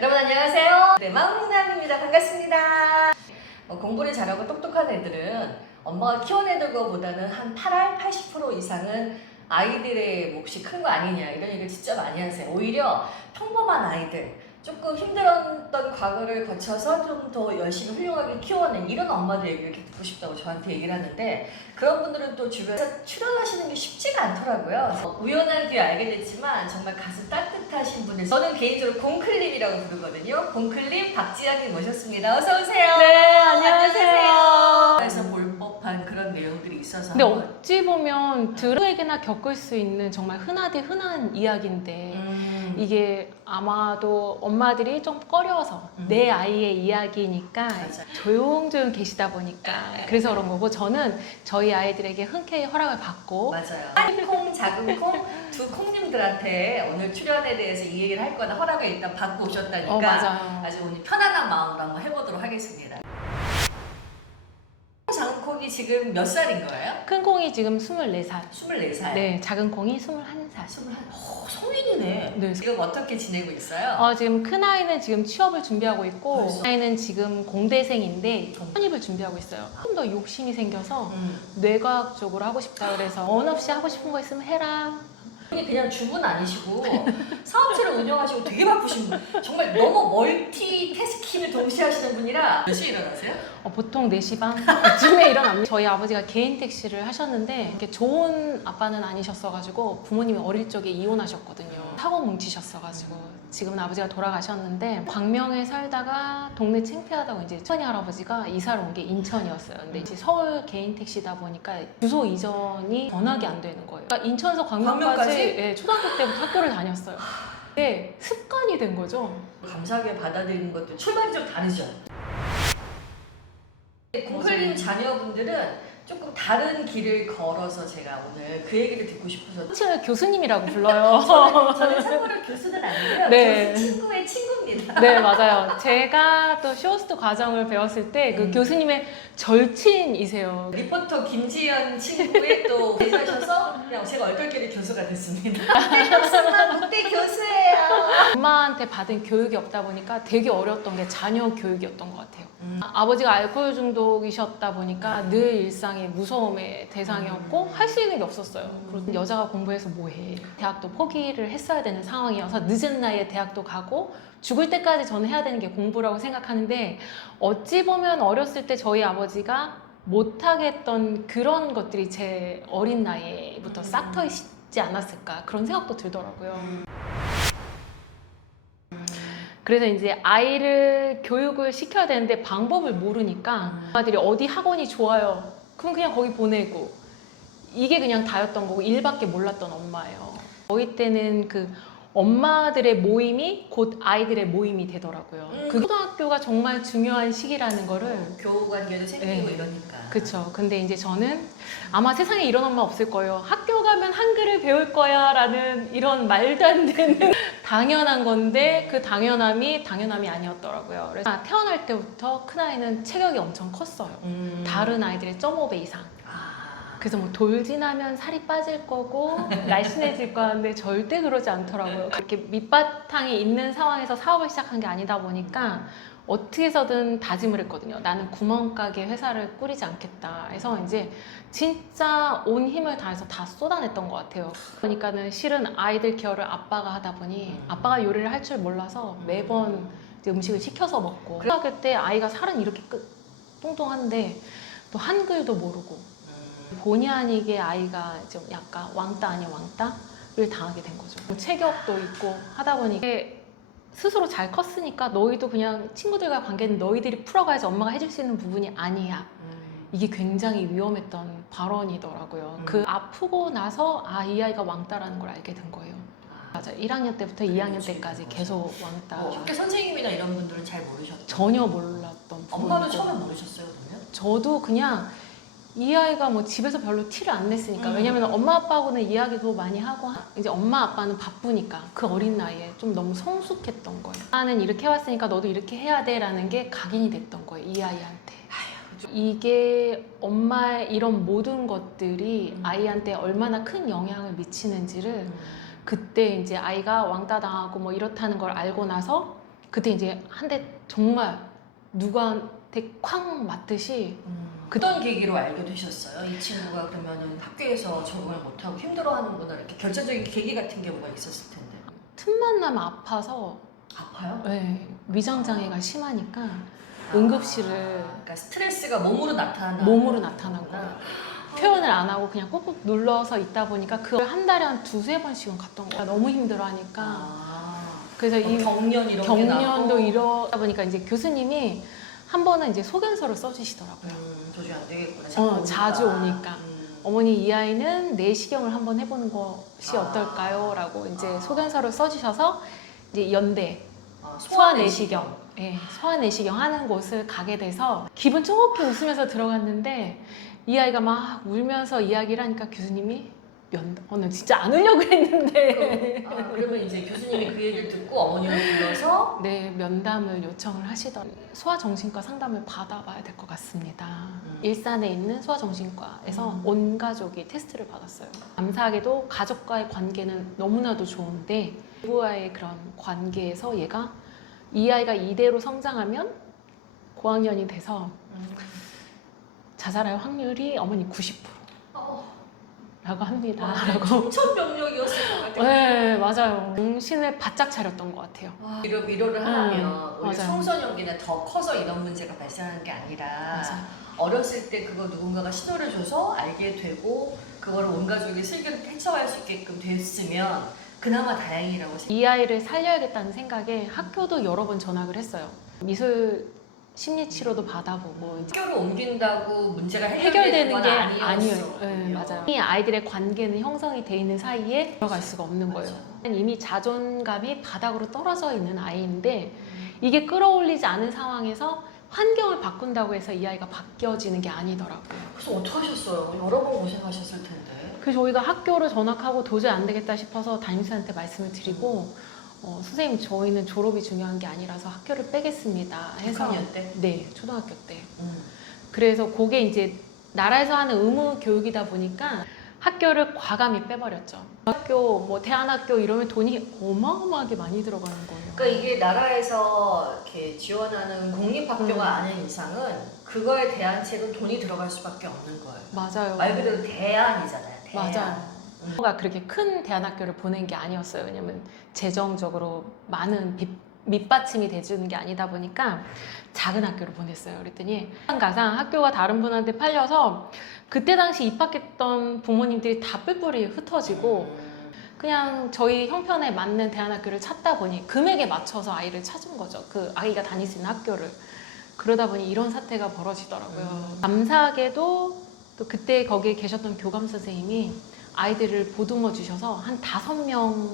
여러분 안녕하세요. 네, 마음농담입니다. 반갑습니다. 공부를 잘하고 똑똑한 애들은 엄마가 키워내는 것보다는 한 8할 80% 이상은 아이들의 몫이 큰 거 아니냐 이런 얘기를 진짜 많이 하세요. 오히려 평범한 아이들, 조금 힘들었던 과거를 거쳐서 좀 더 열심히 훌륭하게 키워낸 이런 엄마들 얘기를 이렇게 듣고 싶다고 저한테 얘기를 하는데, 그런 분들은 또 주변에서 출연하시는 게 쉽지가 않더라고요. 우연한 뒤에 알게 됐지만 정말 가슴 따뜻하신 분들, 저는 개인적으로 공클님이라고 부르거든요. 공클님 박지연님 모셨습니다. 어서 오세요. 네, 안녕하세요. 그래서 볼 법한 그런 내용들이 있어서 근데 어찌 보면 누구에게나 겪을 수 있는 정말 흔하디 흔한 이야기인데 이게 아마도 엄마들이 좀 꺼려서 내 아이의 이야기니까 맞아. 조용조용 계시다 보니까 그래서 그런 거고, 저는 저희 아이들에게 흔쾌히 허락을 받고 맞아요. 큰 콩, 작은 콩, 두 콩님들한테 오늘 출연에 대해서 이 얘기를 할 거나 허락을 일단 받고 오셨다니까 맞아요. 아주 오늘 편안한 마음으로 한번 해보도록 하겠습니다. 작은 콩이 지금 몇 살인 거예요? 큰 콩이 지금 24살. 24살. 네, 작은 콩이 21살. 21. 성인이네. 네. 지금 어떻게 지내고 있어요? 지금 큰 아이는 지금 취업을 준비하고 있고, 벌써? 아이는 지금 공대생인데 편입을 준비하고 있어요. 좀 더 욕심이 생겨서 음. 뇌과학 쪽으로 하고 싶다 그래서 원 없이 하고 싶은 거 있으면 해라. 분이 그냥 주부는 아니시고 사업체를 운영하시고 되게 바쁘신 분, 정말 너무 멀티태스킹을 동시에 하시는 분이라. 몇 시에 일어나세요? 보통 4시 반쯤에 일어납니다. 저희 아버지가 개인 택시를 하셨는데 이렇게 좋은 아빠는 아니셨어가지고 부모님이 어릴 적에 이혼하셨거든요. 사고 뭉치셨어가지고 지금은 아버지가 돌아가셨는데, 광명에 살다가 동네 창피하다고 이제 친언니 할아버지가 이사를 온 게 인천이었어요. 근데 이제 서울 개인 택시다 보니까 주소 이전이 전화기 안 되는 거예요. 그러니까 인천에서 광명까지 예, 초등학교 때부터 학교를 다녔어요. 근데 습관이 된 거죠. 감사하게 받아들이는 것도 출발이 좀 다르죠. 공클님 자녀분들은 조금 다른 길을 걸어서 제가 오늘 그 얘기를 듣고 싶어서. 사실 교수님이라고 불러요. 저는 참고로 교수는 아니고요. 네. 교수 친구의 친구입니다. 네, 맞아요. 제가 또 쇼호스트 과정을 배웠을 때 그 교수님의 절친이세요. 리포터 김지연 친구의 또 회사셔서 그냥 제가 얼떨결에 교수가 됐습니다. 롯데 교수만 롯데 교수예요. 엄마한테 받은 교육이 없다 보니까 되게 어려웠던 게 자녀 교육이었던 것 같아요. 아버지가 알코올 중독이셨다 보니까 늘 일상이 무서움의 대상이었고 할 수 있는 게 없었어요. 그리고 여자가 공부해서 뭐해. 대학도 포기를 했어야 되는 상황이어서 늦은 나이에 대학도 가고 죽을 때까지 저는 해야 되는 게 공부라고 생각하는데, 어찌 보면 어렸을 때 저희 아버지가 못하겠던 그런 것들이 제 어린 나이에부터 싹 트여 있지 않았을까, 그런 생각도 들더라고요. 그래서 이제 아이를 교육을 시켜야 되는데 방법을 모르니까 엄마들이 어디 학원이 좋아요, 그럼 그냥 거기 보내고, 이게 그냥 다였던 거고 일밖에 몰랐던 엄마예요. 저희 때는 그 엄마들의 모임이 곧 아이들의 모임이 되더라고요. 그 초등학교가 정말 중요한 시기라는 거를. 교우 관계도 생기고 네. 이러니까. 그쵸. 근데 이제 저는 아마 세상에 이런 엄마 없을 거예요. 학교 가면 한글을 배울 거야 라는 이런 말도 안 되는 당연한 건데, 그 당연함이 아니었더라고요. 그래서 태어날 때부터 큰아이는 체격이 엄청 컸어요. 다른 아이들의 0.5배 이상. 그래서 뭐 돌 지나면 살이 빠질 거고 날씬해질 거는데 절대 그러지 않더라고요. 그렇게 밑바탕이 있는 상황에서 사업을 시작한 게 아니다 보니까 어떻게 해서든 다짐을 했거든요. 나는 구멍가게 회사를 꾸리지 않겠다 해서 이제 진짜 온 힘을 다해서 다 쏟아냈던 것 같아요. 그러니까는 실은 아이들 케어를 아빠가 하다 보니 아빠가 요리를 할 줄 몰라서 매번 이제 음식을 시켜서 먹고, 초등학교 때 아이가 살은 이렇게 뚱뚱한데 또 한글도 모르고 본의 아니게 아이가 좀 약간 왕따 아닌 왕따를 당하게 된 거죠. 체격도 있고 하다 보니 스스로 잘 컸으니까 너희도 그냥 친구들과 관계는 너희들이 풀어가야지 엄마가 해줄 수 있는 부분이 아니야. 이게 굉장히 위험했던 발언이더라고요. 그 아프고 나서 이 아이가 왕따라는 걸 알게 된 거예요. 맞아. 1학년 때부터 2학년 때까지 계속 왕따. 학교 선생님이나 이런 분들은 잘 모르셨죠? 전혀 몰랐던 부분이고. 엄마도 처음에 모르셨어요, 그러면? 저도 그냥 이 아이가 뭐 집에서 별로 티를 안 냈으니까. 왜냐면 엄마 아빠하고는 이야기도 많이 하고, 이제 엄마 아빠는 바쁘니까 그 어린 나이에 좀 너무 성숙했던 거예요. 나는 이렇게 해왔으니까 너도 이렇게 해야 돼 라는 게 각인이 됐던 거예요, 이 아이한테. 이게 엄마의 이런 모든 것들이 아이한테 얼마나 큰 영향을 미치는지를 그때 이제 아이가 왕따 당하고 뭐 이렇다는 걸 알고 나서 그때 이제 한 대 정말 누구한테 쾅 맞듯이 어떤 계기로 알게 되셨어요? 이 친구가 그러면은 학교에서 적응을 못하고 힘들어하는구나 이렇게 결정적인 계기 같은 게 뭐가 있었을 텐데. 틈만 나면 아파서 아파요? 네, 위장장애가 심하니까 아, 응급실을 그러니까 스트레스가 몸으로 나타나. 몸으로 나타난 거예요. 표현을 안 하고 그냥 꾹꾹 눌러서 있다 보니까 그걸 한 달에 한 두세 번씩은 갔던 거예요. 너무 힘들어하니까. 그래서 이 경련 이런 게 경련도 나고. 이러다 보니까 이제 교수님이 한 번은 이제 소견서를 써주시더라고요. 도저히 안 되겠구나. 자주 오니까. 음. 어머니 이 아이는 내시경을 한번 해보는 것이 아. 어떨까요? 라고 이제 소견서를 써주셔서 이제 연대 소아내시경. 소아내시경, 예, 소아내시경 하는 곳을 가게 돼서 기분 좋게 웃으면서 들어갔는데 이 아이가 막 울면서 이야기를 하니까 교수님이 진짜 안 울려고 했는데 그러면 이제 교수님이 그 얘기를 듣고 어머니를 불러서 네, 면담을 요청을 하시더라고요. 소아정신과 상담을 받아봐야 될 것 같습니다. 일산에 있는 소아정신과에서 온 가족이 테스트를 받았어요. 감사하게도 가족과의 관계는 너무나도 좋은데 부부와의 그런 관계에서 얘가 이 아이가 이대로 성장하면 고학년이 돼서 자살할 확률이 어머니 90% 라고 합니다. 라고. 청천벽력이었을 것 같아요. 네, 맞아요. 정신을 바짝 차렸던 것 같아요. 위로를 하려면 우리 맞아요. 청소년기는 더 커서 이런 문제가 발생하는 게 아니라 맞아요. 어렸을 때 그거 누군가가 시도를 줘서 알게 되고 그거를 온 가족이 슬기로 헤쳐갈 수 있게끔 됐으면 그나마 다행이라고 생각해요. 이 아이를 살려야겠다는 생각에 학교도 여러 번 전학을 했어요. 미술 심리치료도 받아보고 학교를 옮긴다고 문제가 해결되는 건 게 아니었어. 아니에요. 네, 맞아요. 이 아이들의 관계는 형성이 돼 있는 사이에 들어갈 수가 없는 거예요. 이미 자존감이 바닥으로 떨어져 있는 아이인데 이게 끌어올리지 않은 상황에서 환경을 바꾼다고 해서 이 아이가 바뀌어지는 게 아니더라고요. 그래서 어떡하셨어요? 여러 번 고생하셨을 텐데. 그래서 저희가 학교를 전학하고 도저히 안 되겠다 싶어서 담임선생한테 말씀을 드리고 선생님 저희는 졸업이 중요한 게 아니라서 학교를 빼겠습니다 해서 6학년 때? 네, 초등학교 때. 그래서 그게 이제 나라에서 하는 의무 교육이다 보니까 학교를 과감히 빼버렸죠. 학교 뭐 대안학교 이러면 돈이 어마어마하게 많이 들어가는 거예요. 그러니까 이게 나라에서 이렇게 지원하는 공립학교가 아닌 이상은 그거에 대한 책은 돈이 들어갈 수밖에 없는 거예요. 맞아요. 말 그대로 대안이잖아요. 대안. 맞아요. 뭔가 그렇게 큰 대안학교를 보낸 게 아니었어요. 왜냐면 재정적으로 많은 밑받침이 돼주는 게 아니다 보니까 작은 학교를 보냈어요. 그랬더니 가상 학교가 다른 분한테 팔려서 그때 당시 입학했던 부모님들이 다 뿔뿔이 흩어지고 그냥 저희 형편에 맞는 대안학교를 찾다 보니 금액에 맞춰서 아이를 찾은 거죠. 그 아이가 다닐 수 있는 학교를. 그러다 보니 이런 사태가 벌어지더라고요. 감사하게도 또 그때 거기에 계셨던 교감 선생님이 아이들을 보듬어 주셔서 한 5명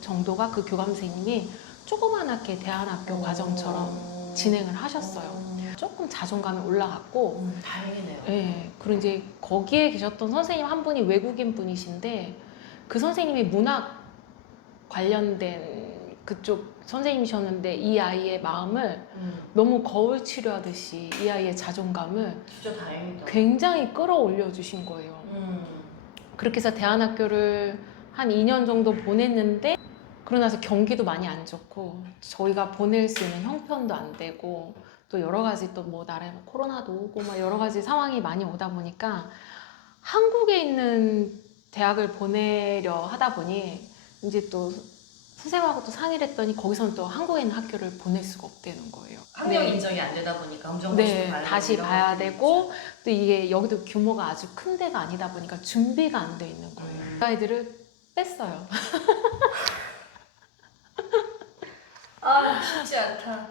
정도가 그 교감 선생님이 조그만하게 대안학교 과정처럼 진행을 하셨어요. 조금 자존감이 올라갔고 다행이네요. 네, 그리고 이제 거기에 계셨던 선생님 한 분이 외국인 분이신데 그 선생님이 문학 관련된 그쪽 선생님이셨는데 이 아이의 마음을 너무 거울 치료하듯이 이 아이의 자존감을 진짜 다행이다. 굉장히 끌어올려 주신 거예요. 그렇게 해서 대안학교를 한 2년 정도 보냈는데 그러고 나서 경기도 많이 안 좋고 저희가 보낼 수 있는 형편도 안 되고 또 여러 가지 또 뭐 나라에 코로나도 오고 막 여러 가지 상황이 많이 오다 보니까 한국에 있는 대학을 보내려 하다 보니 이제 또 선생님하고 또 상의를 했더니 거기서는 또 한국에 있는 학교를 보낼 수가 없다는 거예요. 학력 네. 인정이 안 되다 보니까 네, 다시 봐야 되고 또 이게 여기도 규모가 아주 큰 데가 아니다 보니까 준비가 안 돼 있는 거예요. 그 아이들을 뺐어요. 아 쉽지 않다.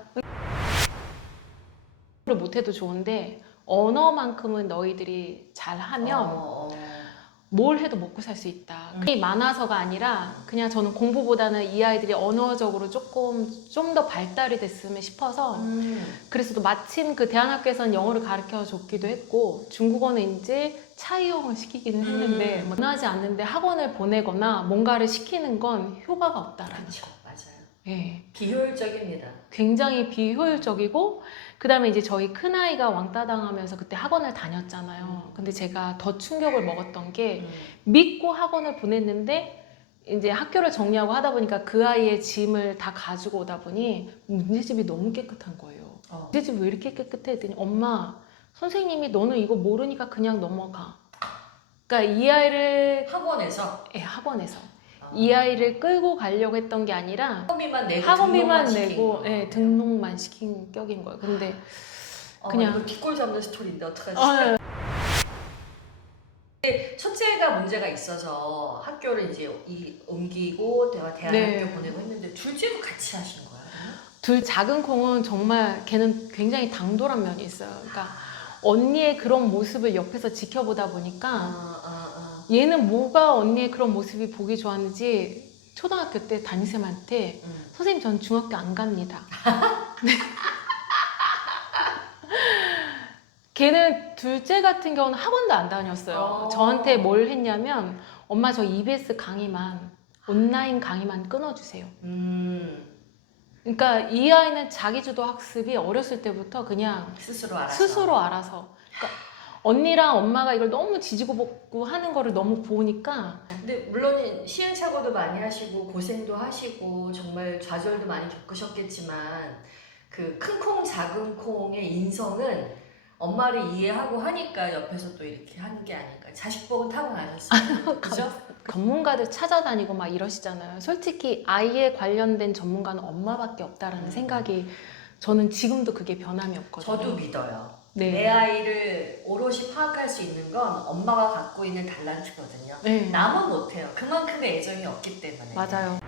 못해도 좋은데 언어만큼은 너희들이 잘하면 뭘 해도 먹고 살 수 있다. 그게 많아서가 아니라 그냥 저는 공부보다는 이 아이들이 언어적으로 좀 더 발달이 됐으면 싶어서 그래서 또 마침 그 대안학교에서는 영어를 가르쳐 줬기도 했고 중국어는 이제 차이용을 시키기는 했는데 뭐 원하지 않는데 학원을 보내거나 뭔가를 시키는 건 효과가 없다라는 그렇죠. 거. 맞아요. 예. 비효율적입니다. 굉장히 비효율적이고 그 다음에 이제 저희 큰아이가 왕따 당하면서 그때 학원을 다녔잖아요. 근데 제가 더 충격을 먹었던 게 믿고 학원을 보냈는데 이제 학교를 정리하고 하다 보니까 그 아이의 짐을 다 가지고 오다 보니 문제집이 너무 깨끗한 거예요. 문제집이 왜 이렇게 깨끗해? 했더니 엄마, 선생님이 너는 이거 모르니까 그냥 넘어가. 그러니까 이 아이를 학원에서? 학원에서 이 아이를 끌고 가려고 했던 게 아니라 학원비만 내고 학원비만 등록만 내고 시킨 등록만 시킨 격인 거예요. 근데 그냥 이거 뒷골 잡는 스토리인데 어떡하지? 첫째가 문제가 있어서 학교를 이제 옮기고 대안학교 네. 보내고 했는데 둘째도 같이 하신 거예요? 둘 작은 콩은 정말 걔는 굉장히 당돌한 면이 있어요. 그러니까 언니의 그런 모습을 옆에서 지켜보다 보니까 얘는 뭐가 언니의 그런 모습이 보기 좋았는지 초등학교 때 담임쌤한테 선생님 전 중학교 안 갑니다. 걔는 둘째 같은 경우는 학원도 안 다녔어요. 저한테 뭘 했냐면 엄마 저 EBS 강의만 온라인 강의만 끊어주세요. 그러니까 이 아이는 자기주도 학습이 어렸을 때부터 그냥 스스로 알아서. 그러니까 언니랑 엄마가 이걸 너무 지지고 볶고 하는 거를 너무 보니까. 근데 물론 시행착오도 많이 하시고 고생도 하시고 정말 좌절도 많이 겪으셨겠지만 그 큰 콩 작은 콩의 인성은 엄마를 이해하고 하니까 옆에서 또 이렇게 하는 게 아닐까. 자식 복은 타고나셨어요. 그죠? 전문가들 찾아다니고 막 이러시잖아요. 솔직히 아이에 관련된 전문가는 엄마밖에 없다라는 생각이 저는 지금도 그게 변함이 없거든요. 저도 믿어요. 네. 내 아이를 오롯이 파악할 수 있는 건 엄마가 갖고 있는 달란트거든요. 네. 남은 못해요. 그만큼의 애정이 없기 때문에. 맞아요.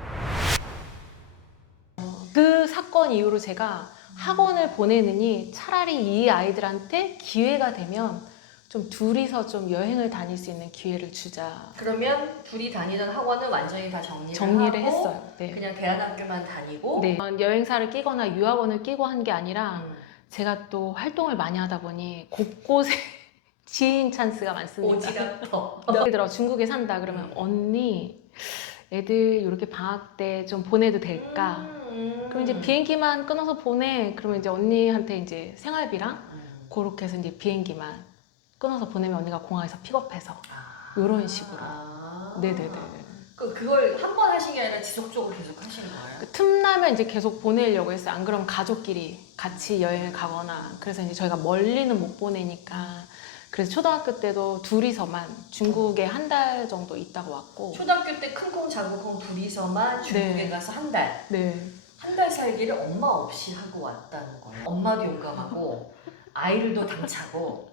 그 사건 이후로 제가 학원을 보내느니 차라리 이 아이들한테 기회가 되면 좀 둘이서 좀 여행을 다닐 수 있는 기회를 주자. 그러면 둘이 다니던 학원을 완전히 다 정리를 하고 했어요. 네. 그냥 대안학교만 다니고 네. 여행사를 끼거나 유학원을 끼고 한 게 아니라 제가 또 활동을 많이 하다 보니 곳곳에 지인 찬스가 많습니다. 오지랖터. 예를 들어 중국에 산다 그러면 언니 애들 이렇게 방학 때 좀 보내도 될까? 그럼 이제 비행기만 끊어서 보내. 그러면 이제 언니한테 이제 생활비랑 그렇게 해서 이제 비행기만 끊어서 보내면 언니가 공항에서 픽업해서 이런 식으로. 네네네. 그걸 한 번 하신 게 아니라 지속적으로 계속 하신 거예요? 틈나면 이제 계속 보내려고 했어요. 안 그러면 가족끼리 같이 여행을 가거나. 그래서 이제 저희가 멀리는 못 보내니까. 그래서 초등학교 때도 둘이서만 중국에 한 달 정도 있다가 왔고. 초등학교 때 큰 콩 작은 콩 둘이서만 중국에 가서 한 달. 네. 한 달 살기를 엄마 없이 하고 왔다는 거예요. 엄마도 용감하고 아이들도 당차고.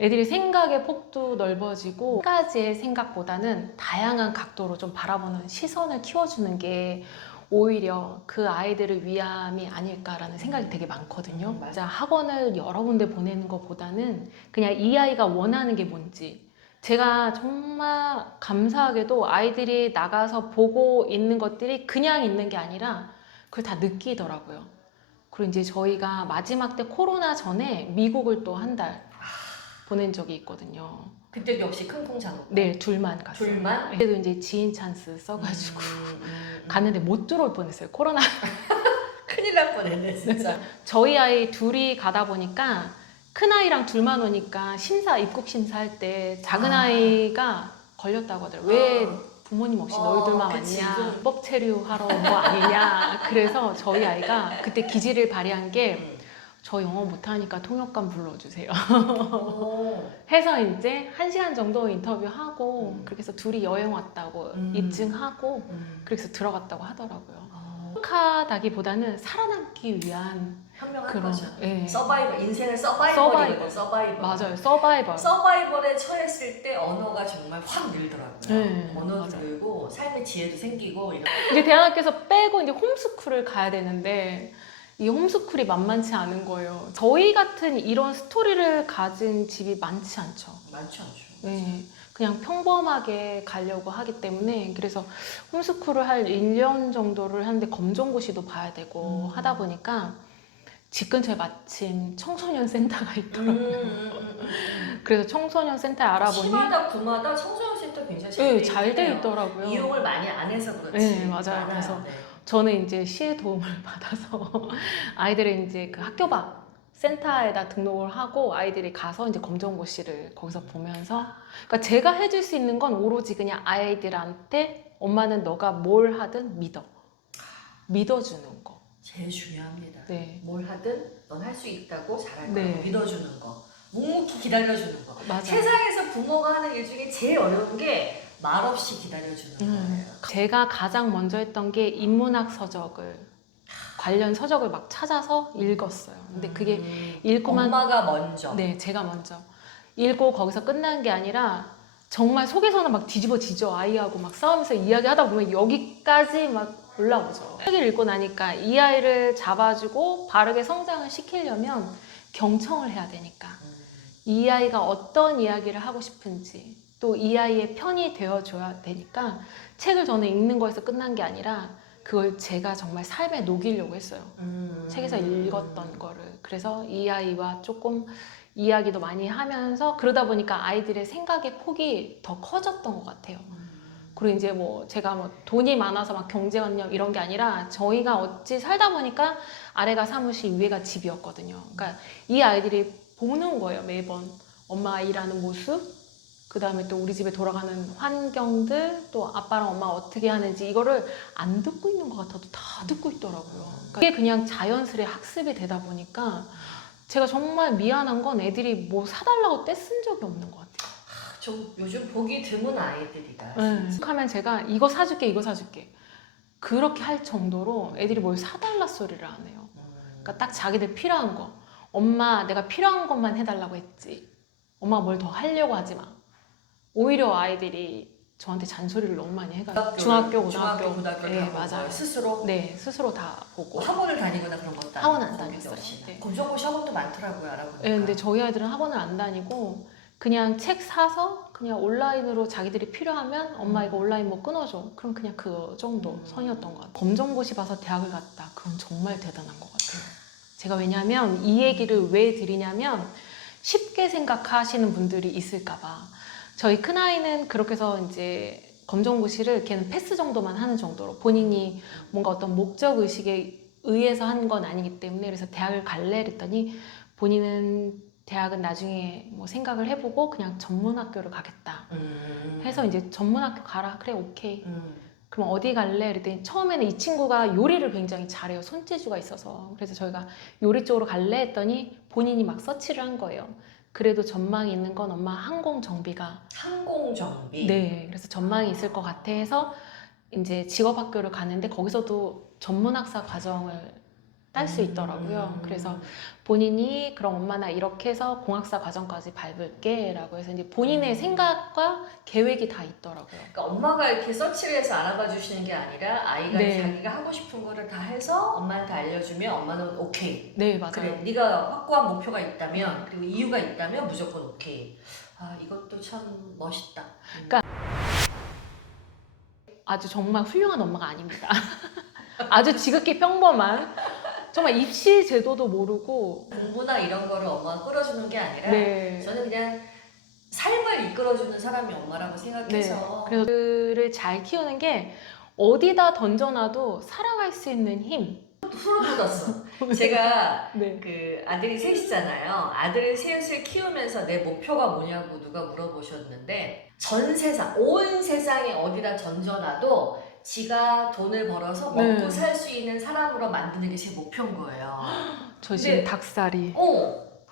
애들이 생각의 폭도 넓어지고 한 가지의 생각보다는 다양한 각도로 좀 바라보는 시선을 키워주는 게 오히려 그 아이들을 위함이 아닐까라는 생각이 되게 많거든요. 진짜 학원을 여러 군데 보내는 것보다는 그냥 이 아이가 원하는 게 뭔지. 제가 정말 감사하게도 아이들이 나가서 보고 있는 것들이 그냥 있는 게 아니라 그걸 다 느끼더라고요. 그리고 이제 저희가 마지막 때 코로나 전에 미국을 또 한 달 보낸 적이 있거든요. 그때도 역시 큰 콩 작은 콩? 네, 둘만 갔어요. 둘만? 그때도 이제 지인 찬스 써가지고 갔는데 못 들어올 뻔했어요. 코로나. 큰일 날 뻔했네 진짜. 저희 아이 둘이 가다 보니까 큰 아이랑 둘만 오니까 입국 심사할 때 작은 아이가 걸렸다고 하더라고요. 왜 부모님 없이 너희들만 왔냐? 불법 체류하러 온 거 아니냐? 그래서 저희 아이가 그때 기지를 발휘한 게 저 영어 못하니까 통역관 불러주세요. 해서 이제 1시간 정도 인터뷰하고 그렇게 해서 둘이 여행 왔다고 입증하고 그렇게 해서 들어갔다고 하더라고요. 행복하다기보다는 살아남기 위한 현명한 그런, 거죠. 예. 서바이벌, 인생을 서바이벌이거든요. 서바이벌. 맞아요. 서바이벌. 서바이벌에 처했을 때 언어가 정말 확 늘더라고요. 네, 언어도 맞아요. 늘고 삶의 지혜도 생기고 이런. 이제 대학교에서 빼고 이제 홈스쿨을 가야 되는데 이 홈스쿨이 만만치 않은 거예요. 저희 같은 이런 스토리를 가진 집이 많지 않죠. 많지 않죠. 네, 그냥 평범하게 가려고 하기 때문에 그래서 홈스쿨을 할 1년 정도를 하는데 검정고시도 봐야 되고 하다 보니까 집 근처에 마침 청소년 센터가 있더라고요. 그래서 청소년 센터 알아보니 시마다 구마다 청소년 센터 굉장히 네, 잘 돼 있더라고요. 이용을 많이 안 해서 그렇지. 네, 맞아요. 그래서 저는 이제 시의 도움을 받아서 아이들을 이제 그 학교 밖 센터에다 등록을 하고 아이들이 가서 이제 검정고시를 거기서 보면서, 그러니까 제가 해줄 수 있는 건 오로지 그냥 아이들한테 엄마는 너가 뭘 하든 믿어주는 거. 제일 중요합니다. 네. 뭘 하든 넌 할 수 있다고 잘할 네. 거라고 믿어주는 거. 묵묵히 기다려주는 거. 맞아요. 세상에서 부모가 하는 일 중에 제일 어려운 게 말없이 기다려주는 거예요. 제가 가장 먼저 했던 게 인문학 서적을, 관련 서적을 막 찾아서 읽었어요. 근데 그게 읽고만, 엄마가 먼저. 네, 제가 먼저 읽고 거기서 끝난 게 아니라 정말 속에서는 막 뒤집어지죠. 아이하고 막 싸우면서 이야기하다 보면 여기까지 막 올라오죠. 책을 읽고 나니까 이 아이를 잡아주고 바르게 성장을 시키려면 경청을 해야 되니까, 이 아이가 어떤 이야기를 하고 싶은지 또 이 아이의 편이 되어줘야 되니까 책을 저는 읽는 거에서 끝난 게 아니라 그걸 제가 정말 삶에 녹이려고 했어요. 책에서 읽었던 거를. 그래서 이 아이와 조금 이야기도 많이 하면서 그러다 보니까 아이들의 생각의 폭이 더 커졌던 것 같아요. 그리고 이제 뭐 제가 뭐 돈이 많아서 막 경제관념 이런 게 아니라 저희가 어찌 살다 보니까 아래가 사무실, 위에가 집이었거든요. 그러니까 이 아이들이 보는 거예요, 매번. 엄마가 일하는 모습, 그 다음에 또 우리 집에 돌아가는 환경들, 또 아빠랑 엄마가 어떻게 하는지 이거를 안 듣고 있는 것 같아도 다 듣고 있더라고요. 그러니까 이게 그냥 자연스레 학습이 되다 보니까 제가 정말 미안한 건 애들이 뭐 사달라고 떼쓴 적이 없는 것 같아요. 좀 요즘 보기 드문 아이들이다. 하면 제가 이거 사줄게, 이거 사줄게. 그렇게 할 정도로 애들이 뭘 사달라 소리를 안 해요. 그러니까 딱 자기들 필요한 거. 엄마, 내가 필요한 것만 해달라고 했지. 엄마가 뭘 더 하려고 하지 마. 오히려 아이들이 저한테 잔소리를 너무 많이 해가지고 중학교, 고등학교 네, 맞아요. 스스로? 네, 스스로 다 보고. 학원을 다니거나 그런 것도 학원 안 다녔어요. 네. 검정고시 학원도 많더라고요, 알아보니까. 네, 근데 저희 아이들은 학원을 안 다니고 그냥 책 사서 그냥 온라인으로 자기들이 필요하면 엄마 이거 온라인 뭐 끊어줘. 그럼 그냥 그 정도 선이었던 것 같아요. 검정고시 봐서 대학을 갔다. 그건 정말 대단한 것 같아요. 제가 왜냐하면 이 얘기를 왜 드리냐면 쉽게 생각하시는 분들이 있을까 봐. 저희 큰아이는 그렇게 해서 이제 검정고시를 걔는 패스 정도만 하는 정도로 본인이 뭔가 어떤 목적의식에 의해서 한 건 아니기 때문에 그래서 대학을 갈래? 그랬더니 본인은 대학은 나중에 뭐 생각을 해보고 그냥 전문학교를 가겠다 해서 이제 전문학교 가라. 그래, 오케이. 그럼 어디 갈래? 그랬더니 처음에는 이 친구가 요리를 굉장히 잘해요. 손재주가 있어서. 그래서 저희가 요리 쪽으로 갈래? 했더니 본인이 막 서치를 한 거예요. 그래도 전망이 있는 건 엄마 항공정비가. 항공정비? 네, 그래서 전망이 있을 것 같아 해서 이제 직업학교를 갔는데 거기서도 전문학사 과정을 딸 수 있더라고요. 그래서 본인이 그럼 엄마 나 이렇게 해서 공학사 과정까지 밟을게 라고 해서 이제 본인의 생각과 계획이 다 있더라고요. 그러니까 엄마가 이렇게 서치를 해서 알아봐 주시는 게 아니라 아이가 네. 자기가 하고 싶은 거를 다 해서 엄마한테 알려주면 엄마는 오케이. 네, 맞아요. 그래, 네가 확고한 목표가 있다면 그리고 이유가 있다면 무조건 오케이. 아, 이것도 참 멋있다. 그러니까 아주 정말 훌륭한 엄마가 아닙니다. 아주 지극히 평범한, 정말 입시 제도도 모르고. 공부나 이런 거를 엄마가 끌어주는 게 아니라 네. 저는 그냥 삶을 이끌어주는 사람이 엄마라고 생각해서 그래서 그를 잘 키우는 게 어디다 던져놔도 살아갈 수 있는 힘. 소름 돋았어. 제가 네. 그 아들이 셋이잖아요. 아들 셋을 키우면서 내 목표가 뭐냐고 누가 물어보셨는데 전 세상, 온 세상에 어디다 던져놔도 지가 돈을 벌어서 먹고 네. 살 수 있는 사람으로 만드는 게 제 목표인 거예요. 저 지금 근데- 닭살이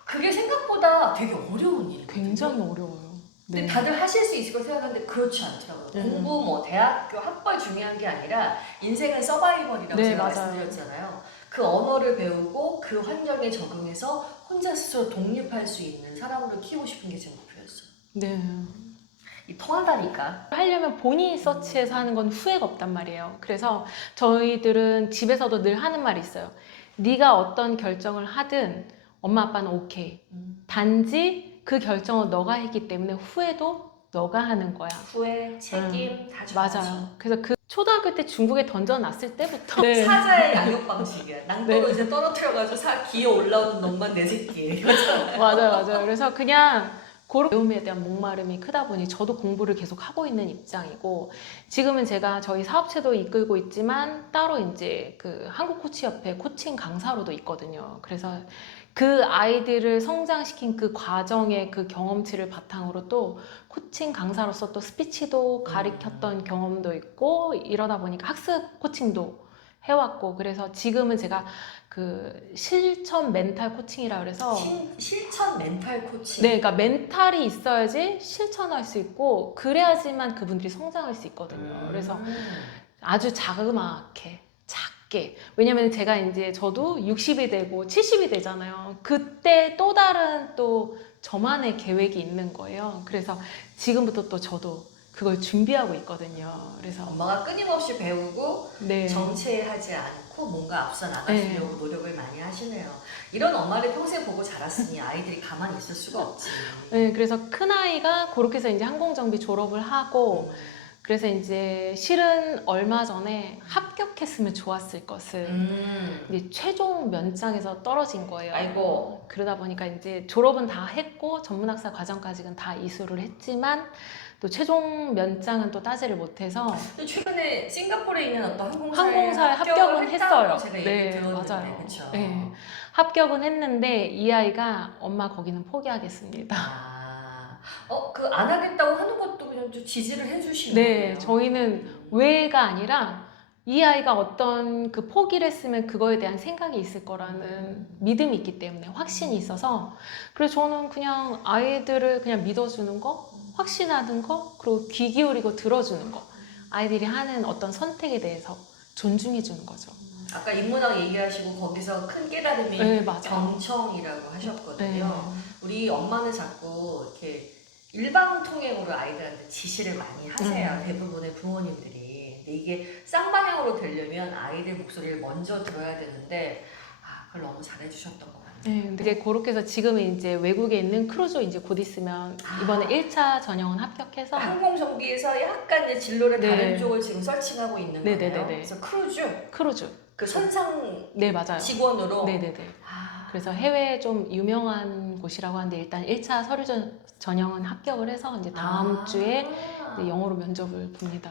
그게 생각보다 되게 어려운 일이거든요. 굉장히 어려워요. 근데 네. 다들 하실 수 있을 거 생각하는데 그렇지 않더라고요. 공부, 뭐 대학교, 학벌 중요한 게 아니라 인생은 서바이벌이라고 네, 제가 맞아요. 말씀드렸잖아요. 그 언어를 배우고 그 환경에 적응해서 혼자 스스로 독립할 수 있는 사람으로 키우고 싶은 게 제 목표였어요. 네. 이 통하다니까. 하려면 본인이 서치해서 하는 건 후회가 없단 말이에요. 그래서 저희들은 집에서도 늘 하는 말이 있어요. 네가 어떤 결정을 하든 엄마 아빠는 오케이. 단지 그 결정은 너가 했기 때문에 후회도 너가 하는 거야. 후회, 책임 다 좋아하죠. 맞아요. 그래서 그 초등학교 때 중국에 던져놨을 때부터 사자의 양육 방식이야. 낭떠러 이제 떨어뜨려가지고 기어 올라오는 놈만 내 새끼. 이거잖아요. 맞아요. 그래서 그냥 그런 배움에 대한 목마름이 크다 보니 저도 공부를 계속 하고 있는 입장이고 지금은 제가 저희 사업체도 이끌고 있지만 따로 이제 그 한국코치협회 코칭 강사로도 있거든요. 그래서 그 아이들을 성장시킨 그 과정의 그 경험치를 바탕으로 또 코칭 강사로서 또 스피치도 가르쳤던 경험도 있고 이러다 보니까 학습 코칭도 해왔고 그래서 지금은 제가 그 실천 멘탈 코칭이라 그래서 실천 멘탈 코칭. 네, 그러니까 멘탈이 있어야지 실천할 수 있고 그래야지만 그분들이 성장할 수 있거든요. 그래서 아주 자그마하게 작게 왜냐면 제가 이제 저도 60이 되고 70이 되잖아요. 그때 또 다른 또 저만의 계획이 있는 거예요. 그래서 지금부터 또 저도 그걸 준비하고 있거든요. 그래서 엄마가 끊임없이 배우고 네. 정체하지 않고 뭔가 앞서 나가시려고 노력을 많이 하시네요. 이런 엄마를 평생 보고 자랐으니 아이들이 가만히 있을 수가 없지. 네, 그래서 큰 아이가 그렇게 해서 이제 항공정비 졸업을 하고 그래서 이제 실은 얼마 전에 합격했으면 좋았을 것을 이제 최종 면장에서 떨어진 거예요. 아이고. 그러다 보니까 이제 졸업은 다 했고 전문학사 과정까지는 다 이수를 했지만 또 최종 면장은 또 따지를 못해서 또 최근에 싱가포르에 있는 어떤 항공사에 합격은 했어요. 제가 네, 얘기 들었는데, 맞아요. 그렇죠? 네, 합격은 했는데 이 아이가 엄마 거기는 포기하겠습니다. 그 안 하겠다고 하는 것도 그냥 좀 지지를 해주시는 네, 거예요. 저희는 왜가 아니라 이 아이가 어떤 그 포기를 했으면 그거에 대한 생각이 있을 거라는 믿음이 있기 때문에 확신이 있어서 그래서 저는 그냥 아이들을 그냥 믿어주는 거, 확신하는 거, 그리고 귀 기울이고 들어주는 거 아이들이 하는 어떤 선택에 대해서 존중해 주는 거죠. 아까 인문학 얘기하시고 거기서 큰 깨달음이 네, 맞아요. 경청이라고 하셨거든요. 네. 우리 엄마는 자꾸 이렇게 일방 통행으로 아이들한테 지시를 많이 하세요. 대부분의 부모님들이. 근데 이게 쌍방향으로 되려면 아이들 목소리를 먼저 들어야 되는데 그걸 너무 잘해주셨던 것 같아요. 네, 근데 그렇게 해서 지금은 이제 외국에 있는 크루즈 이제 곧 있으면 이번에 1차 전형은 합격해서 항공정비에서 약간 이제 진로를 네. 다른 쪽을 지금 서칭하고 있는 거예요. 네네네네. 그래서 크루즈 그 선상 네, 맞아요. 직원으로. 네네네. 그래서 해외에 좀 유명한 곳이라고 하는데 일단 1차 서류 전형은 합격을 해서 이제 다음 주에 이제 영어로 면접을 봅니다.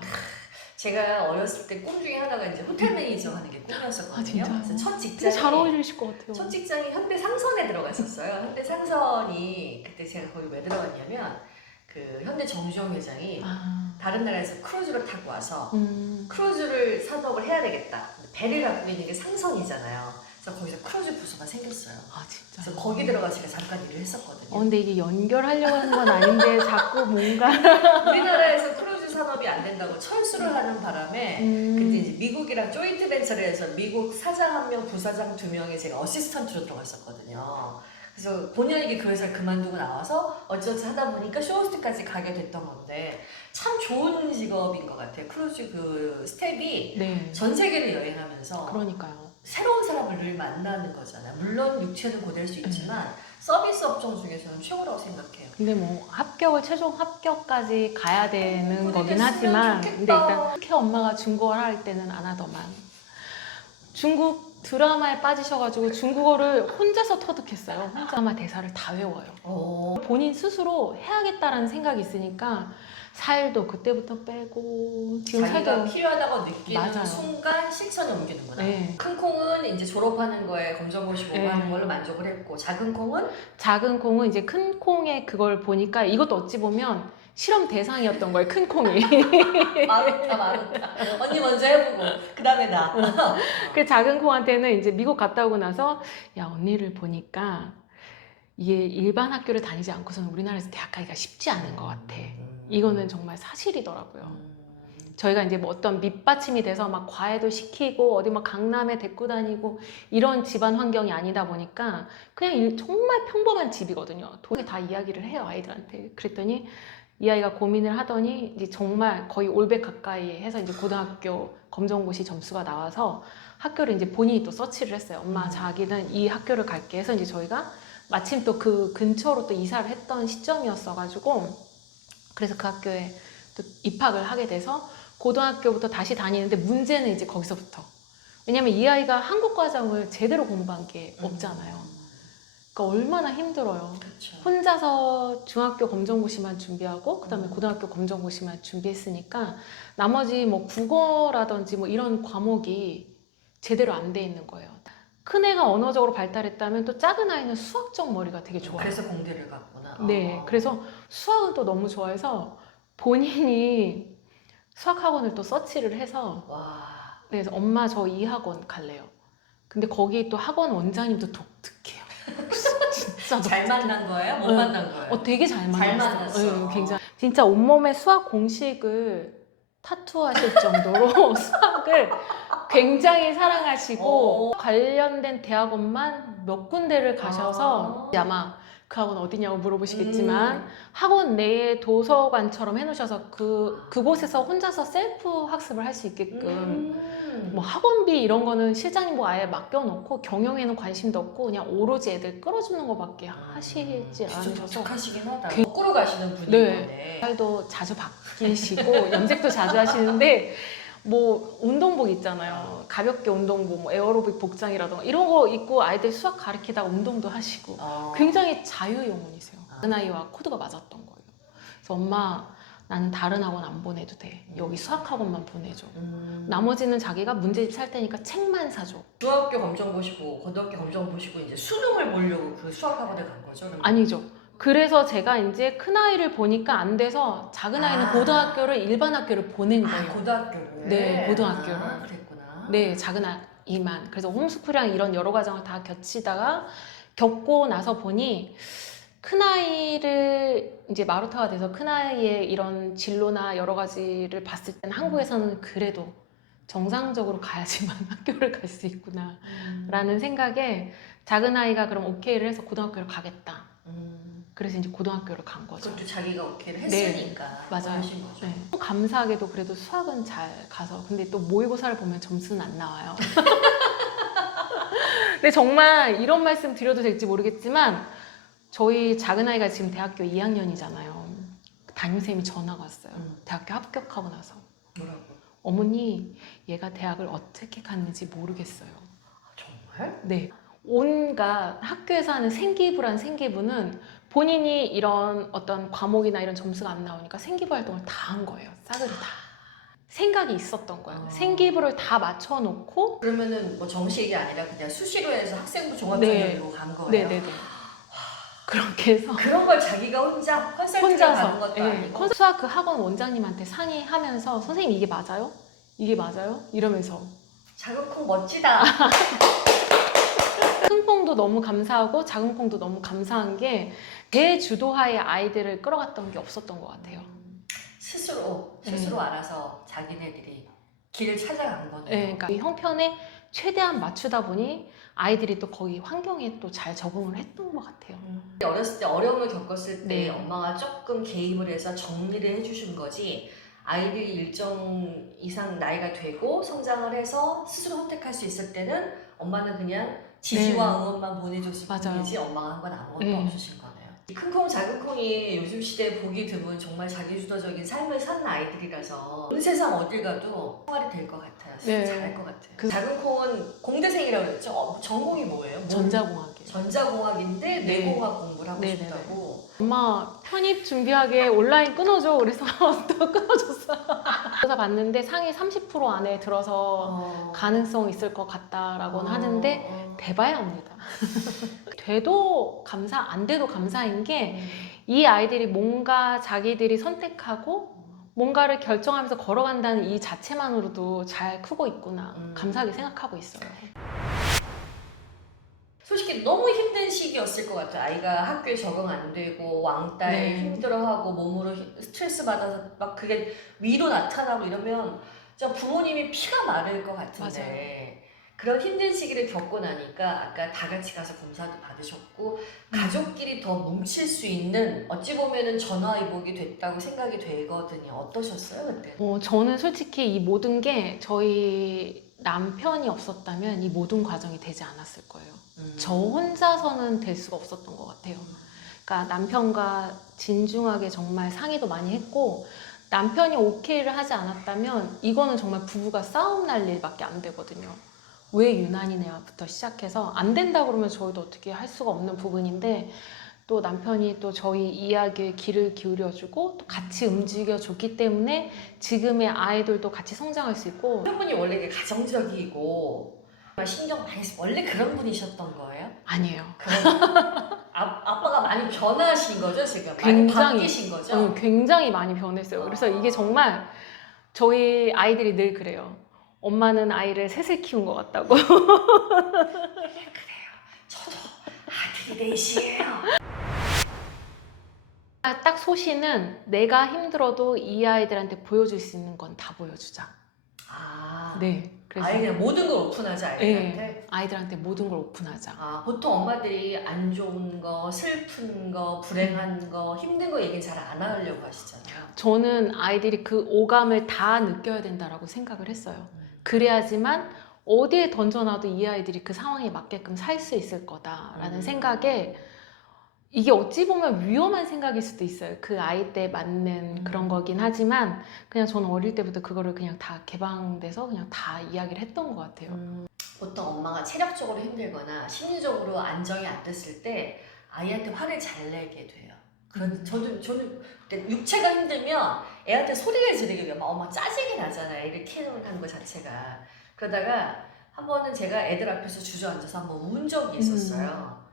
제가 어렸을 때 꿈 중에 하나가 이제 호텔 매니저 하는 게 꿈이었었거든요. 진짜요? 그래서 첫 진짜 직장이 잘 어울리실 것 같아요. 첫 직장이 현대 상선에 들어갔었어요. 현대 상선이 그때 제가 거기 왜 들어갔냐면 그 현대 정주영 회장이 다른 나라에서 크루즈를 타고 와서 크루즈를 사업을 해야 되겠다. 근데 배를 갖고 있는 게 상선이잖아요. 그래서 거기서 크루즈 부서가 생겼어요. 진짜. 그래서 거기 들어가 제가 잠깐 일을 했었거든요. 근데 이게 연결하려고 하는 건 아닌데 자꾸 뭔가 우리나라에서 크루즈 산업이 안 된다고 철수를 하는 바람에 근데 이제 미국이랑 조인트 벤처를 해서 미국 사장 1명, 부사장 2명에 제가 어시스턴트로 들어갔었거든요. 그래서 본의 아니게 그 회사를 그만두고 나와서 어찌어찌 하다 보니까 쇼호스트까지 가게 됐던 건데 참 좋은 직업인 것 같아요. 크루즈 그 스텝이 네. 전 세계를 여행하면서 그러니까요. 새로운 사람을 늘 만나는 거잖아요. 물론 육체는 고될 수 있지만 서비스 업종 중에서는 최고라고 생각해요. 근데 뭐 합격을 최종 합격까지 가야 되는 그래, 거긴 됐으면 하지만 좋겠다. 근데 일단 그렇게 엄마가 중국어를 할 때는 안 하더만 중국 드라마에 빠지셔가지고 중국어를 혼자서 터득했어요. 혼자 아마 대사를 다 외워요. 본인 스스로 해야겠다라는 생각이 있으니까 살도 그때부터 빼고 지금 자기가 살도 필요하다고 느끼는 맞아요. 순간 실천에 옮기는구나. 네. 큰 콩은 이제 졸업하는 거에 검정고시 보고 네. 하는 걸로 만족을 했고 작은 콩은 작은 콩은 이제 큰 콩의 그걸 보니까 이것도 어찌 보면 실험 대상이었던 거예요. 큰 콩이. 많다. 언니 먼저 해보고 그 다음에 나. 그 작은 콩한테는 이제 미국 갔다 오고 나서 야 언니를 보니까 이게 일반 학교를 다니지 않고서는 우리나라에서 대학 가기가 쉽지 않은 것 같아. 이거는 정말 사실이더라고요. 저희가 이제 뭐 어떤 밑받침이 돼서 막 과외도 시키고 어디 막 강남에 데리고 다니고 이런 집안 환경이 아니다 보니까 그냥 정말 평범한 집이거든요. 돈에 다 이야기를 해요 아이들한테. 그랬더니 이 아이가 고민을 하더니 이제 정말 거의 올백 가까이 해서 이제 고등학교 검정고시 점수가 나와서 학교를 이제 본인이 또 서치를 했어요. 엄마 자기는 이 학교를 갈게 해서 이제 저희가 마침 또 그 근처로 또 이사를 했던 시점이었어가지고 그래서 그 학교에 또 입학을 하게 돼서 고등학교부터 다시 다니는데 문제는 이제 거기서부터. 왜냐면 이 아이가 한국 과정을 제대로 공부한 게 없잖아요. 그러니까 얼마나 힘들어요. 그렇죠. 혼자서 중학교 검정고시만 준비하고 그다음에 고등학교 검정고시만 준비했으니까 나머지 뭐 국어라든지 뭐 이런 과목이 제대로 안 돼 있는 거예요. 큰애가 언어적으로 발달했다면 또 작은 아이는 수학적 머리가 되게 좋아요. 그래서 공대를 갔구나. 네, 그래서 수학은 또 너무 좋아해서 본인이 수학 학원을 또 서치를 해서 와. 그래서 엄마 저 이 학원 갈래요. 근데 거기 또 학원 원장님도 독특해요. 진짜 잘 독특해요. 만난 거예요? 못 응. 만난 거예요? 되게 잘 잘 만났어요. 만났어. 응, 굉장히 진짜 온몸에 수학 공식을 타투하실 정도로 수학을 굉장히 사랑하시고 관련된 대학원만 몇 군데를 가셔서 아마 그 학원 어디냐고 물어보시겠지만 학원 내에 도서관처럼 해놓으셔서 그곳에서 혼자서 셀프 학습을 할 수 있게끔 뭐 학원비 이런 거는 실장님 뭐 아예 맡겨놓고 경영에는 관심도 없고 그냥 오로지 애들 끌어주는 거밖에 하시지 않으셔서 독특하시긴 하다. 거꾸로 가시는 분이네. 살도 자주 바뀌시고 염색도 자주 하시는데 뭐 운동복 있잖아요. 가볍게 운동복, 뭐 에어로빅 복장이라던가 이런 거 입고 아이들 수학 가르치다가 운동도 하시고 굉장히 자유영혼이세요. 그 나이와 코드가 맞았던 거예요. 그래서 엄마 나는 다른 학원 안 보내도 돼. 여기 수학 학원만 보내줘. 나머지는 자기가 문제집 살 테니까 책만 사줘. 중학교 검정 보시고 고등학교 검정 보시고 이제 수능을 보려고 그 수학 학원에 간 거죠? 그러면? 아니죠. 그래서 제가 이제 큰 아이를 보니까 안 돼서 작은 아이는 고등학교를 일반 학교를 보낸 거예요. 고등학교를? 네, 고등학교를. 그랬구나. 네, 작은 아이만. 그래서 홈스쿨이랑 이런 여러 과정을 다 겪고 나서 보니 큰 아이를 이제 마루타가 돼서 큰 아이의 이런 진로나 여러 가지를 봤을 때는 한국에서는 그래도 정상적으로 가야지만 학교를 갈 수 있구나 라는 생각에 작은 아이가 그럼 오케이를 해서 고등학교를 가겠다. 그래서 이제 고등학교를 간 거죠. 그것도 자기가 오케이를 했으니까. 맞아요. 하신 거죠. 네. 감사하게도 그래도 수학은 잘 가서 근데 또 모의고사를 보면 점수는 안 나와요. 근데 정말 이런 말씀 드려도 될지 모르겠지만 저희 작은 아이가 지금 대학교 2학년이잖아요. 담임쌤이 전화가 왔어요. 대학교 합격하고 나서. 뭐라고? 어머니 얘가 대학을 어떻게 갔는지 모르겠어요. 정말? 네. 온갖 학교에서 하는 생기부란 생기부는 본인이 이런 어떤 과목이나 이런 점수가 안 나오니까 생기부 활동을 다 한 거예요. 싸그리 다. 생각이 있었던 거예요. 생기부를 다 맞춰놓고 그러면은 뭐 정시이 아니라 그냥 수시로 해서 학생부 종합전형으로 간 거예요? 네네네. 그렇게 해서 그런 걸 자기가 혼자 컨설팅을 받는 것도 아니고 수학 그 학원 원장님한테 상의하면서 선생님 이게 맞아요? 이게 맞아요? 이러면서 작은 콩 멋지다. 큰 콩도 너무 감사하고 작은 콩도 너무 감사한 게 제 주도하에 아이들을 끌어갔던 게 없었던 것 같아요. 스스로 알아서 자기네들이 길을 찾아간 거네요. 네, 그러니까 이 형편에 최대한 맞추다 보니 아이들이 또 거기 환경에 또 잘 적응을 했던 것 같아요. 어렸을 때 어려움을 겪었을 때 네. 엄마가 조금 개입을 해서 정리를 해주신 거지 아이들이 일정 이상 나이가 되고 성장을 해서 스스로 선택할 수 있을 때는 엄마는 그냥 지지와 응원만 보내줬을 맞아요. 뿐이지 엄마가 한 건 아무것도 없으신 거네요. 이 큰 콩 작은 콩이 요즘 시대에 보기 드문 정말 자기주도적인 삶을 사는 아이들이라서 온 세상 어딜 가도 생활이 될 것 같아요. 네. 잘할 것 같아요. 작은 콩은 공대생이라고 그랬죠? 전공이 뭐예요? 전자공학이에요. 전자공학인데 네. 내공학 공부를 하고 네네네. 싶다고. 엄마 편입 준비하게 온라인 끊어줘. 그래서 또 끊어줬어요. 그래서 봤는데 상위 30% 안에 들어서 가능성 있을 것 같다라고는 하는데 돼봐야 합니다. 돼도 감사, 안 돼도 감사인 게 이 아이들이 뭔가 자기들이 선택하고 뭔가를 결정하면서 걸어간다는 이 자체만으로도 잘 크고 있구나 감사하게 생각하고 있어요. 솔직히 너무 힘든 시기였을 것 같아요. 아이가 학교에 적응 안 되고 왕따에 네. 힘들어하고 몸으로 스트레스 받아서 막 그게 위로 나타나고 이러면 진짜 부모님이 피가 마를 것 같은데 그런 힘든 시기를 겪고 나니까 아까 다 같이 가서 검사도 받으셨고 가족끼리 더 뭉칠 수 있는 어찌 보면은 전화위복이 됐다고 생각이 되거든요. 어떠셨어요 그때? 저는 솔직히 이 모든 게 저희 남편이 없었다면 이 모든 과정이 되지 않았을 거예요. 저 혼자서는 될 수가 없었던 것 같아요. 그러니까 남편과 진중하게 정말 상의도 많이 했고 남편이 오케이를 하지 않았다면 이거는 정말 부부가 싸움 날 일밖에 안 되거든요. 왜 유난이냐부터 시작해서 안 된다 그러면 저희도 어떻게 할 수가 없는 부분인데 또 남편이 또 저희 이야기에 귀를 기울여주고 또 같이 움직여줬기 때문에 지금의 아이들도 같이 성장할 수 있고 남편분이 원래 이게 가정적이고 신경 많이 원래 그런 분이셨던 거예요? 아니에요. 아빠가 많이 변하신 거죠 지금? 많이 굉장히, 바뀌신 거죠? 굉장히 많이 변했어요. 그래서 이게 정말 저희 아이들이 늘 그래요. 엄마는 아이를 셋을 키운 것 같다고. 저도 아들이 넷이에요. 딱 소신은 내가 힘들어도 이 아이들한테 보여줄 수 있는 건 다 보여주자. 네. 그래서 아이들 모든 걸 오픈하자 아이들한테. 네, 아이들한테 모든 걸 오픈하자. 보통 엄마들이 안 좋은 거, 슬픈 거, 불행한 거, 힘든 거 얘기 잘 안 하려고 하시잖아요. 저는 아이들이 그 오감을 다 느껴야 된다라고 생각을 했어요. 그래야지만 어디에 던져놔도 이 아이들이 그 상황에 맞게끔 살 수 있을 거다라는 생각에, 이게 어찌 보면 위험한 생각일 수도 있어요. 그 아이 때 맞는 그런 거긴 하지만 그냥 저는 어릴 때부터 그거를 그냥 다 개방돼서 그냥 다 이야기를 했던 것 같아요. 보통 엄마가 체력적으로 힘들거나 심리적으로 안정이 안 됐을 때 아이한테 화를 잘 내게 돼요. 저는 육체가 힘들면 애한테 소리를 지르게 돼요. 엄마 짜증이 나잖아요. 애를 키우는 거 자체가. 그러다가 한 번은 제가 애들 앞에서 주저앉아서 한번 운 적이 있었어요.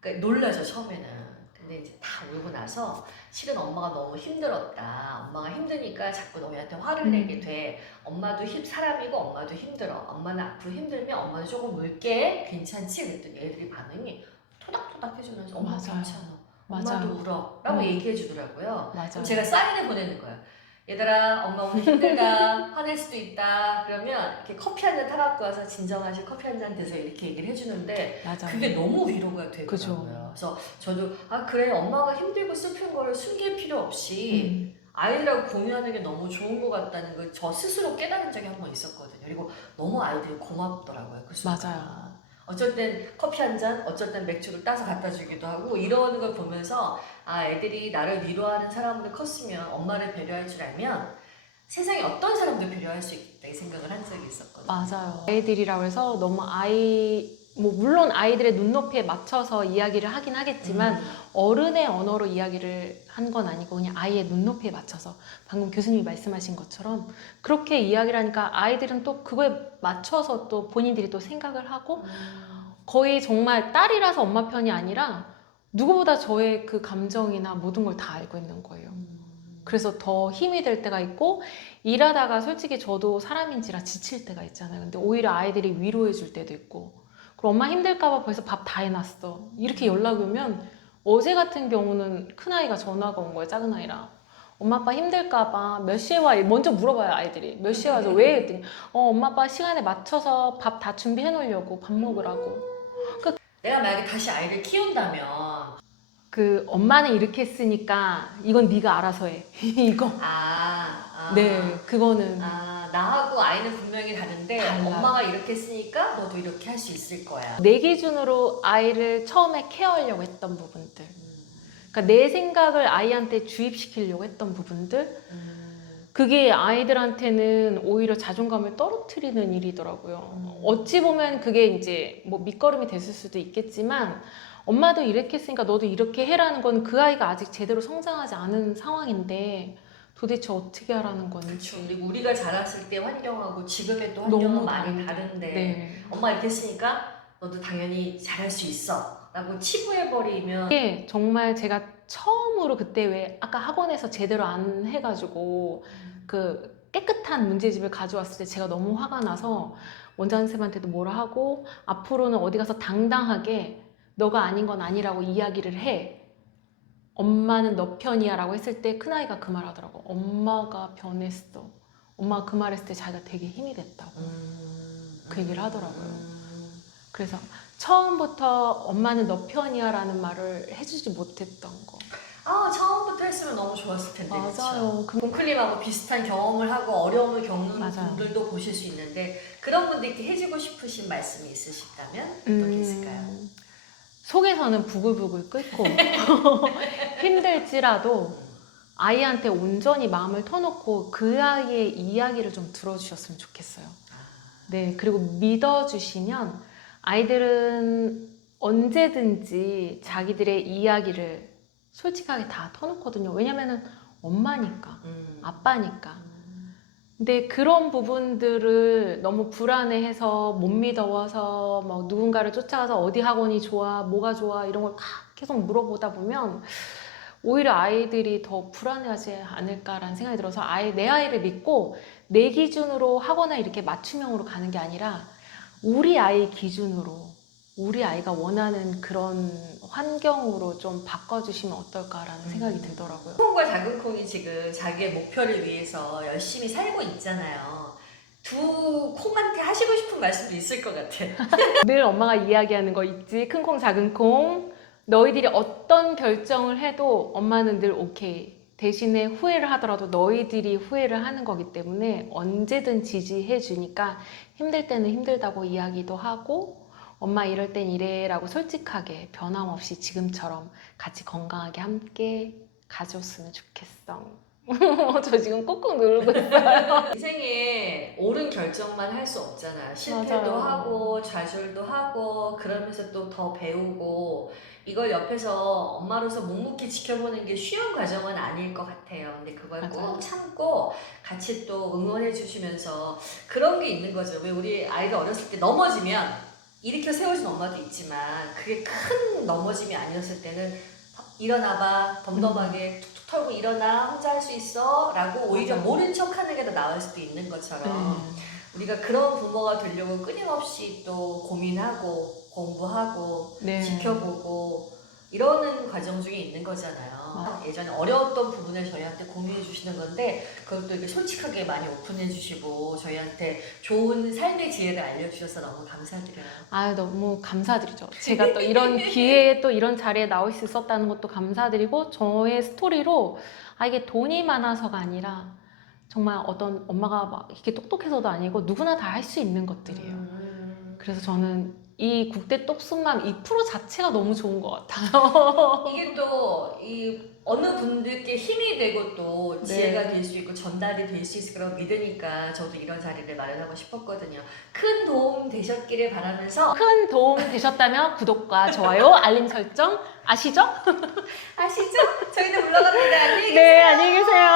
그러니까 놀라죠 처음에는. 근데 이제 다 울고 나서 실은 엄마가 너무 힘들었다. 엄마가 힘드니까 자꾸 너희한테 화를 내게 돼. 엄마도 사람이고 엄마도 힘들어. 엄마는 앞으로 힘들면 엄마도 조금 물게. 괜찮지? 그랬더니 애들이 반응이 토닥토닥 해주면서 엄마 맞아요. 괜찮아. 맞아요. 엄마도 울어. 라고 얘기해 주더라고요. 맞아요. 그럼 제가 사인을 보내는 거예요. 얘들아 엄마 오늘 힘들다. 화낼 수도 있다. 그러면 이렇게 커피 한 잔 타갖고 와서 진정하시 커피 한 잔 드세요. 이렇게 얘기를 해주는데 맞아요. 그게 너무 위로가 되더라고요. 그죠. 그래서 저도 그래 엄마가 힘들고 슬픈 거를 숨길 필요 없이 아이들하고 공유하는 게 너무 좋은 것 같다는 걸 저 스스로 깨달은 적이 한 번 있었거든요. 그리고 너무 아이들이 고맙더라고요. 그 순간. 맞아요. 어쩔 땐 커피 한 잔, 어쩔 땐 맥주를 따서 갖다 주기도 하고 이러는 걸 보면서 애들이 나를 위로하는 사람으로 컸으면 엄마를 배려할 줄 알면 세상에 어떤 사람도 배려할 수 있다 이 생각을 한 적이 있었거든요. 맞아요. 아이들이라고 해서 너무 물론 아이들의 눈높이에 맞춰서 이야기를 하긴 하겠지만 어른의 언어로 이야기를 한 건 아니고 그냥 아이의 눈높이에 맞춰서 방금 교수님이 말씀하신 것처럼 그렇게 이야기를 하니까 아이들은 또 그거에 맞춰서 또 본인들이 또 생각을 하고 거의 정말 딸이라서 엄마 편이 아니라 누구보다 저의 그 감정이나 모든 걸 다 알고 있는 거예요. 그래서 더 힘이 될 때가 있고 일하다가 솔직히 저도 사람인지라 지칠 때가 있잖아요. 근데 오히려 아이들이 위로해 줄 때도 있고 그럼 엄마 힘들까봐 벌써 밥 다 해놨어 이렇게 연락이 오면 어제 같은 경우는 큰아이가 전화가 온 거예요. 작은아이랑 엄마 아빠 힘들까봐 몇 시에 와? 먼저 물어봐요 아이들이. 몇 시에 와서 왜? 했더니 엄마 아빠 시간에 맞춰서 밥 다 준비해 놓으려고 밥 먹으라고. 내가 만약에 다시 아이를 키운다면 그 엄마는 이렇게 했으니까 이건 네가 알아서 해. 이거. 네, 그거는 나하고 아이는 분명히 다른데 달라요. 엄마가 이렇게 했으니까 너도 이렇게 할 수 있을 거야. 내 기준으로 아이를 처음에 케어하려고 했던 부분들, 그러니까 내 생각을 아이한테 주입시키려고 했던 부분들, 그게 아이들한테는 오히려 자존감을 떨어뜨리는 일이더라고요. 어찌 보면 그게 이제 뭐 밑거름이 됐을 수도 있겠지만 엄마도 이렇게 했으니까 너도 이렇게 해라는 건 그 아이가 아직 제대로 성장하지 않은 상황인데 도대체 어떻게 하라는 건지. 그렇죠. 그리고 우리가 자랐을 때 환경하고 지금의 또 환경은 너무 많이 다른데 네. 엄마 이렇게 했으니까 너도 당연히 잘할 수 있어 라고 치부해버리면 이게 정말 제가 처음으로 그때 왜 아까 학원에서 제대로 안 해가지고 그 깨끗한 문제집을 가져왔을 때 제가 너무 화가 나서 원장 선생님한테도 뭐라 하고 앞으로는 어디 가서 당당하게 너가 아닌 건 아니라고 이야기를 해. 엄마는 너 편이야 라고 했을 때 큰아이가 그 말 하더라고. 엄마가 변했어. 엄마가 그 말 했을 때 자기가 되게 힘이 됐다고 그 얘기를 하더라고요. 그래서 처음부터 엄마는 너 편이야 라는 말을 해주지 못했던 거. 처음부터 했으면 너무 좋았을 텐데. 맞아요. 곰클님하고 비슷한 경험을 하고 어려움을 겪는 맞아요. 분들도 보실 수 있는데 그런 분들께 해주고 싶으신 말씀이 있으시다면 어떤 게 있을까요? 속에서는 부글부글 끓고 힘들지라도 아이한테 온전히 마음을 터놓고 그 아이의 이야기를 좀 들어주셨으면 좋겠어요. 네, 그리고 믿어주시면 아이들은 언제든지 자기들의 이야기를 솔직하게 다 터놓거든요. 왜냐면은 엄마니까, 아빠니까. 근데 그런 부분들을 너무 불안해해서 못 믿어서 막 누군가를 쫓아가서 어디 학원이 좋아, 뭐가 좋아 이런 걸 계속 물어보다 보면 오히려 아이들이 더 불안해하지 않을까라는 생각이 들어서 아예 내 아이를 믿고 내 기준으로 학원을 이렇게 맞춤형으로 가는 게 아니라 우리 아이 기준으로 우리 아이가 원하는 그런 환경으로 좀 바꿔주시면 어떨까라는 생각이 들더라고요. 콩과 작은 콩이 지금 자기의 목표를 위해서 열심히 살고 있잖아요. 두 콩한테 하시고 싶은 말씀도 있을 것 같아. 늘 엄마가 이야기하는 거 있지. 큰 콩, 작은 콩. 너희들이 어떤 결정을 해도 엄마는 늘 오케이. 대신에 후회를 하더라도 너희들이 후회를 하는 거기 때문에 언제든 지지해 주니까 힘들 때는 힘들다고 이야기도 하고 엄마 이럴 땐 이래라고 솔직하게 변함없이 지금처럼 같이 건강하게 함께 가줬으면 좋겠어. 저 지금 꾹꾹 누르고 있어요. 인생에 옳은 결정만 할 수 없잖아. 실패도 맞아요. 하고 좌절도 하고 그러면서 또 더 배우고 이걸 옆에서 엄마로서 묵묵히 지켜보는 게 쉬운 과정은 아닐 것 같아요. 근데 그걸 맞아요. 꼭 참고 같이 또 응원해 주시면서 그런 게 있는 거죠. 왜 우리 아이가 어렸을 때 넘어지면 일으켜 세워준 엄마도 있지만 그게 큰 넘어짐이 아니었을 때는 일어나봐 덤덤하게 툭툭 털고 일어나 혼자 할 수 있어 라고 오히려 맞아요. 모른 척하는 게 더 나을 수도 있는 것처럼 우리가 그런 부모가 되려고 끊임없이 또 고민하고 공부하고 네. 지켜보고 이러는 과정 중에 있는 거잖아요. 예전에 어려웠던 부분을 저희한테 공유해 주시는 건데 그것도 이렇게 솔직하게 많이 오픈해 주시고 저희한테 좋은 삶의 지혜를 알려주셔서 너무 감사드려요. 아, 너무 감사드리죠. 제가 또 이런 기회에 또 이런 자리에 나올 수 있었다는 것도 감사드리고 저의 스토리로 이게 돈이 많아서가 아니라 정말 어떤 엄마가 막 이렇게 똑똑해서도 아니고 누구나 다 할 수 있는 것들이에요. 그래서 저는 이 국대 똑순맘 이 프로 자체가 너무 좋은 것 같아요. 이게 또 이 어느 분들께 힘이 되고 또 지혜가 네. 될 수 있고 전달이 될 수 있을 거라고 믿으니까 저도 이런 자리를 마련하고 싶었거든요. 큰 도움 되셨기를 바라면서 큰 도움 되셨다면 구독과 좋아요, 알림 설정 아시죠? 아시죠? 저희는 물러갑니다. 안녕히 계세요. 네, 안녕히 계세요.